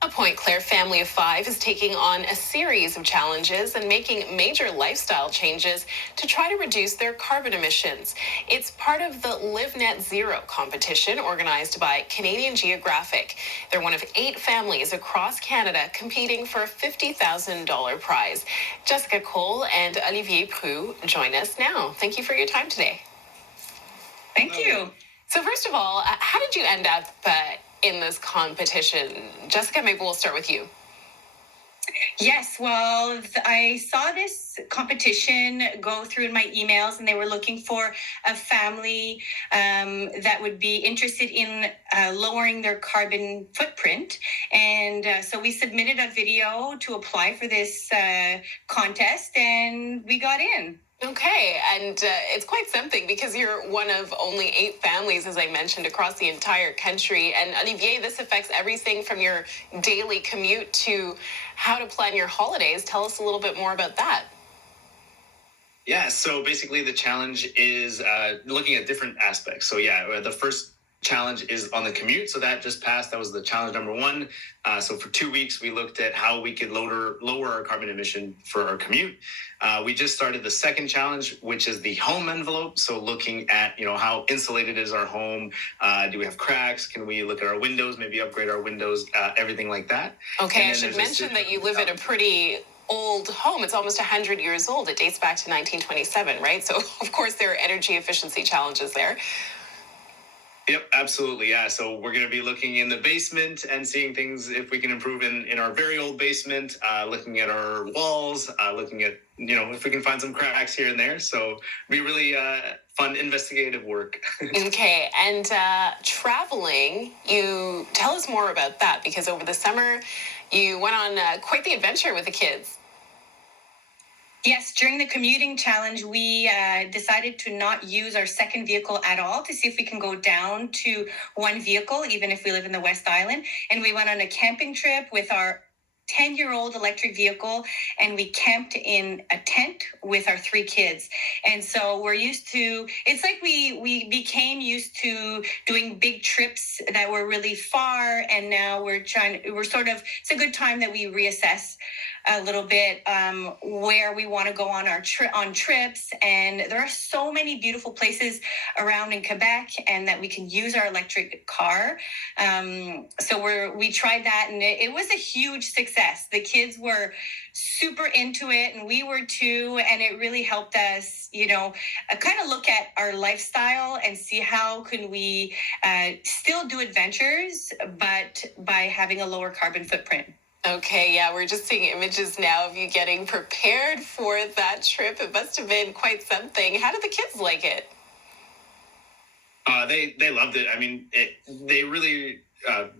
A Point Claire family of five is taking on a series of challenges and making major lifestyle changes to try to reduce their carbon emissions. It's part of the Live Net Zero competition organized by Canadian Geographic. They're one of 8 families across Canada competing for a $50,000 prize. Jessica Cole and Olivier Prou join us now. Thank you for your time today. Thank you. So first of all, how did you end up in this competition? Jessica, maybe we'll start with you. Yes, well, I saw this competition go through in my emails, and they were looking for a family that would be interested in lowering their carbon footprint. And so we submitted a video to apply for this contest, and we got in. Okay, and it's quite something because you're one of only 8 families, as I mentioned, across the entire country. And Olivier, this affects everything from your daily commute to how to plan your holidays. Tell us a little bit more about that. Yeah, so basically the challenge is looking at different aspects. So yeah, the first challenge is on the commute. So that just passed. That was the challenge number 1. So for 2 weeks, we looked at how we could lower our carbon emission for our commute. We just started the second challenge, which is the home envelope. So looking at, how insulated is our home? Do we have cracks? Can we look at our windows, maybe upgrade our windows, everything like that. Okay, I should mention that you live in a pretty old home. It's almost 100 years old. It dates back to 1927, right? So, of course, there are energy efficiency challenges there. Yep, absolutely. Yeah. So we're going to be looking in the basement and seeing things if we can improve in our very old basement, looking at our walls, looking at, if we can find some cracks here and there. So be really fun investigative work. Okay. And traveling, you tell us more about that, because over the summer you went on quite the adventure with the kids. Yes, during the commuting challenge, we decided to not use our second vehicle at all to see if we can go down to one vehicle, even if we live in the West Island. And we went on a camping trip with our 10-year-old electric vehicle, and we camped in a tent with our 3 kids. And so we're used to, it's like we became used to doing big trips that were really far, and now it's a good time that we reassess a little bit where we want to go on on trips. And there are so many beautiful places around in Quebec, and that we can use our electric car. So we tried that, and it was a huge success. The kids were super into it, and we were too, and it really helped us, kind of look at our lifestyle and see how can we still do adventures, but by having a lower carbon footprint. Okay, yeah, we're just seeing images now of you getting prepared for that trip. It must have been quite something. How did the kids like it? They loved it. I mean, they really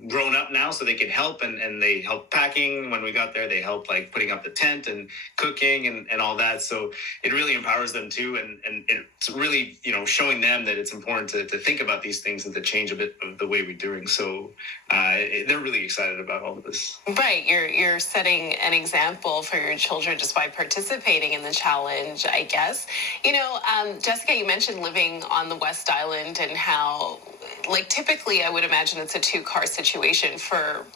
grown up now, so they can help, and they help packing. When we got there, they helped like putting up the tent and cooking and all that. So it really empowers them too, and it's really showing them that it's important to think about these things and to change a bit of the way we're doing. So they're really excited about all of this. Right, you're setting an example for your children just by participating in the challenge, I guess. Jessica, you mentioned living on the West Island and how, typically I would imagine it's a 2-car situation for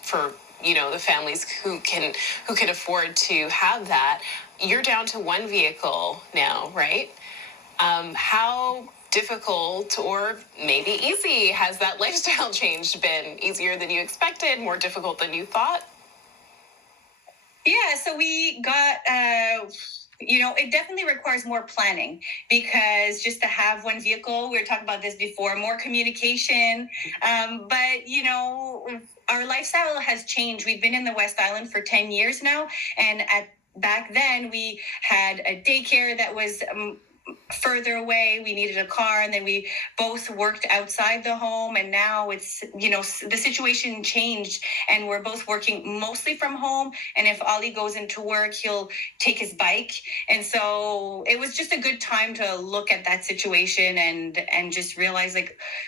the families who can afford to have that. You're down to 1 vehicle now, right? How difficult, or maybe easy, has that lifestyle change been? Easier than you expected, more difficult than you thought? Yeah, so we got it definitely requires more planning, because just to have 1 vehicle, we were talking about this before, more communication. But, our lifestyle has changed. We've been in the West Island for 10 years now. And back then we had a daycare that was further away. We needed a car, and then we both worked outside the home, and now it's the situation changed, and we're both working mostly from home. And if Ollie goes into work, he'll take his bike. And so it was just a good time to look at that situation and just realize,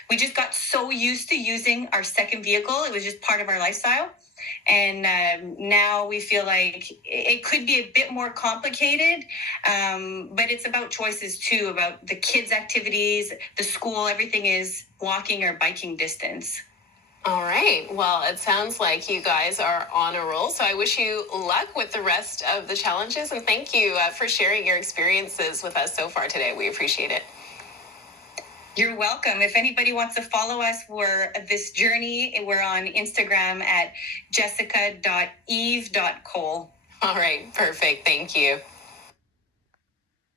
we just got so used to using our second vehicle. It was just part of our lifestyle. And now we feel like it could be a bit more complicated, but it's about choices too, about the kids' activities, the school, everything is walking or biking distance. All right. Well, it sounds like you guys are on a roll. So I wish you luck with the rest of the challenges. And thank you for sharing your experiences with us so far today. We appreciate it. You're welcome. If anybody wants to follow us, we're this journey. We're on Instagram at jessica.eve.cole. All right. Perfect. Thank you.